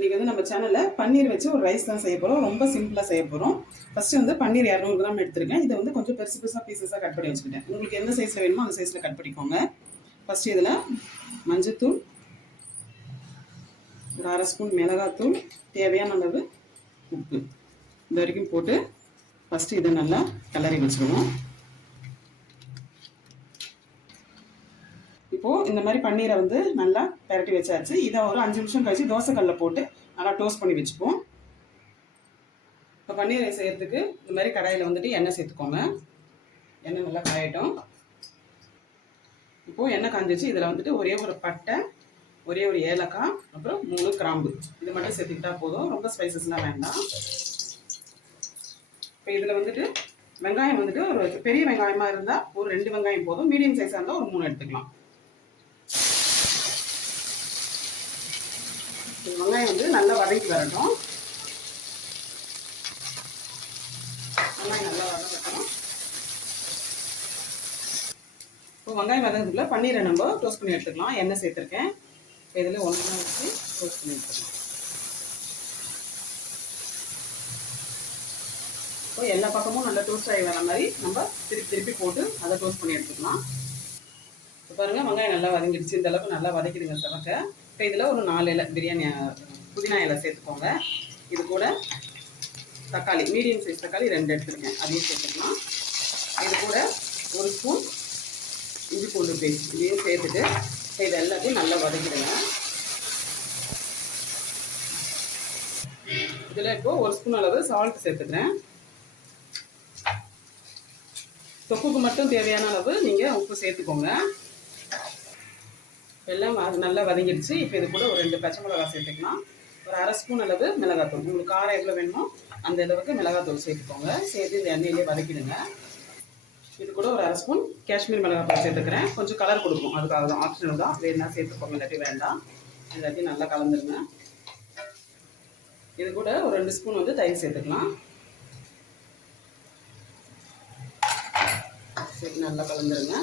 இன்றைக்கி வந்து நம்ம சேனலில் பன்னீர் வச்சு ஒரு ரைஸ் தான் செய்ய போகிறோம். ரொம்ப சிம்பிளாக செய்ய போகிறோம். ஃபஸ்ட்டு வந்து பன்னீர் 200 கிராம் எடுத்துருக்கேன். இதை வந்து கொஞ்சம் பெருசு பெருசாக பீசஸாக கட் பண்ணி வச்சுக்கிட்டேன். உங்களுக்கு எந்த சைஸில் வேணுமோ அந்த சைஸில் கட் பண்ணிக்கோங்க. ஃபஸ்ட்டு இதில் மஞ்சத்தூள், ஒரு அரை ஸ்பூன் மிளகாத்தூள், தேவையான அளவு உப்பு இது வரைக்கும் போட்டு ஃபஸ்ட்டு இதை நல்லா கிளறி வச்சுருவோம். இப்போது இந்த மாதிரி பன்னீரை வந்து நல்லா பெரட்டி வச்சாச்சு. இதை ஒரு 5 நிமிஷம் கழிச்சு தோசைக்கல்லில் போட்டு நல்லா டோஸ்ட் பண்ணி வச்சுப்போம். இப்போ பன்னீரை செய்யறதுக்கு இந்த மாதிரி கடாயில் வந்துட்டு எண்ணெய் சேர்த்துக்கோங்க. எண்ணெய் நல்லா காயட்டும். இப்போது எண்ணெய் காஞ்சிச்சு. இதில் வந்துட்டு ஒரே ஒரு பட்டை, ஒரே ஒரு ஏலக்காய், அப்புறம் 3 கிராம்பு இது மட்டும் சேர்த்துக்கிட்டா போதும். ரொம்ப ஸ்பைசஸ்லாம் வேண்டாம். இப்போ இதில் வந்துட்டு வெங்காயம் வந்துட்டு ஒரு பெரிய வெங்காயமாக இருந்தால் ஒரு 2 வெங்காயம் போதும். மீடியம் சைஸாக இருந்தால் ஒரு 3 எடுத்துக்கலாம். வெங்காயம் வந்து நல்லா வதக்கி வரட்டும். வெங்காயம் நல்லா வதங்கட்டும். இப்போ வெங்காயம் வதங்கிறதுக்குள்ள பன்னீரை நம்ம டோஸ்ட் பண்ணி எடுத்துக்கலாம். எண்ணெய் சேர்த்துருக்கேன். இப்போ இதில் ஒன்றா வச்சு டோஸ்ட் பண்ணி எடுத்துக்கலாம். இப்போ எல்லா பக்கமும் நல்லா டோஸ்ட் ஆகி வர மாதிரி நம்ம திருப்பி போட்டு அதை டோஸ்ட் பண்ணி எடுத்துக்கலாம். இப்போ பாருங்கள் வெங்காயம் நல்லா வதங்கிடுச்சு. இந்த அளவுக்கு நல்லா வதக்கிடுங்க சவக்க. இப்போ இதில் ஒரு 4 இலை பிரியாணி புதினா இலை சேர்த்துக்கோங்க. இது கூட தக்காளி, மீடியம் சைஸ் தக்காளி 2 எடுத்துருக்கேன், அதையும் சேர்த்துக்கலாம். இது கூட ஒரு ஸ்பூன் இஞ்சி பூண்டு பேஸ்ட் இதையும் சேர்த்துட்டு இது எல்லாத்தையும் நல்லா வதக்கிடுங்க. இதில் இப்போ ஒரு ஸ்பூன் அளவு சால்ட் சேர்த்துக்கிறேன். தொக்குக்கு மட்டும் தேவையான அளவு நீங்கள் உப்பு சேர்த்துக்கோங்க. எல்லாம் நல்லா வதங்கிடுச்சு. இப்போ இது கூட ஒரு 2 பச்சை மிளகாய் சேர்த்துக்கலாம். ஒரு அரை ஸ்பூன் அளவு மிளகாத்தூள், உங்களுக்கு காரம் எவ்வளோ வேணுமோ அந்த அளவுக்கு மிளகாத்தூள் சேர்த்துக்கோங்க. சேர்த்து இந்த எண்ணெயிலே வதக்கிடுங்க. இது கூட ஒரு அரை ஸ்பூன் காஷ்மீர் மிளகாத்தூள் சேர்த்துக்கிறேன். கொஞ்சம் கலர் கொடுக்கும், அதுக்காக தான், ஆப்ஷனல் தான். வேணும்னா சேர்த்துக்கோங்க, இல்லாட்டி வேண்டாம். எல்லாத்தையும் நல்லா கலந்துருங்க. இது கூட ஒரு 2 ஸ்பூன் வந்து தயிர் சேர்த்துக்கலாம். சேர்த்து நல்லா கலந்துருங்க.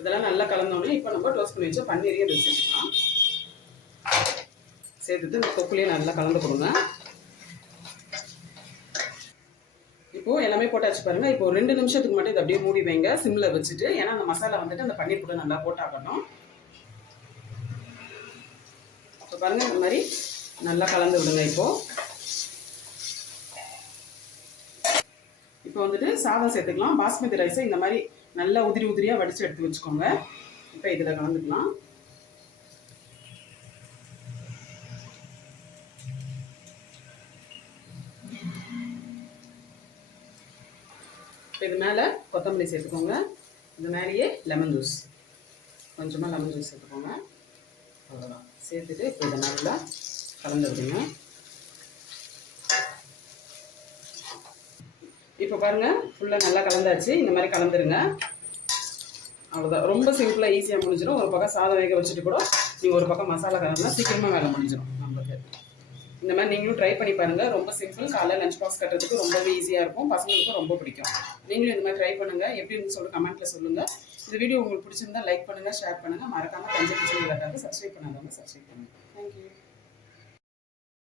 இதெல்லாம் நல்லா கலந்தோடனே இப்போ நம்ம டோஸ்ட் பண்ணி வச்சா பன்னீரையும் இதை சேர்த்துக்கலாம். சேர்த்துட்டு இந்த தொக்குலேயே நல்லா கலந்து கொடுங்க. இப்போது எல்லாமே போட்டாச்சு பாருங்கள். இப்போ 2 நிமிஷத்துக்கு மட்டும் இதை அப்படியே மூடி வைங்க சிம்மில் வச்சுட்டு. ஏன்னா அந்த மசாலா வந்துட்டு அந்த பன்னீர் கூட நல்லா போட்டாகட்டும். இப்போ பாருங்கள் இந்த மாதிரி நல்லா கலந்து விடுங்க. இப்போ வந்துட்டு சாதம் சேர்த்துக்கலாம். பாஸ்மதி ரைஸை இந்த மாதிரி நல்லா உதிரியாக வடித்து எடுத்து வச்சுக்கோங்க. இப்போ இதில் கலந்துக்கலாம். இப்போ இது மேலே கொத்தமல்லி சேர்த்துக்கோங்க. இது மேலேயே லெமன் ஜூஸ், கொஞ்சமாக லெமன் ஜூஸ் சேர்த்துக்கோங்க. அவ்வளோதான். சேர்த்துட்டு இப்போ இதை நல்லா கலந்து விடுங்க. இப்போ பாருங்கள் ஃபுல்லாக நல்லா கலந்தாச்சு. இந்த மாதிரி கலந்துருங்க. அவ்வளோதான். ரொம்ப சிம்பிளாக ஈஸியாக முடிஞ்சிடும். ஒரு பக்கம் சாதம் வேக வச்சுட்டு கூட நீங்கள் ஒரு பக்கம் மசாலா கலந்துனா சீக்கிரமாக வேலை முடிஞ்சிடும் நம்மளுக்கு. இந்த மாதிரி நீங்களும் ட்ரை பண்ணி பாருங்கள். ரொம்ப சிம்பிள். காலையில் லஞ்ச் பாக்ஸ் கட்டுறதுக்கு ரொம்பவே ஈஸியாக இருக்கும். பசங்களுக்கும் ரொம்ப பிடிக்கும். நீங்களும் இந்த மாதிரி ட்ரை பண்ணுங்கள். எப்படி இருந்து சொல்லி கமெண்ட்டில் சொல்லுங்கள். இந்த வீடியோ உங்களுக்கு பிடிச்சிருந்தா லைக் பண்ணுங்கள், ஷேர் பண்ணுங்கள். மறக்காமல் தஞ்சை கிச்சன் விளையாட்டாக சப்ஸ்கிரைப் பண்ணாதவங்க சப்ஸ்கிரைப் பண்ணுங்கள். தேங்க்யூ.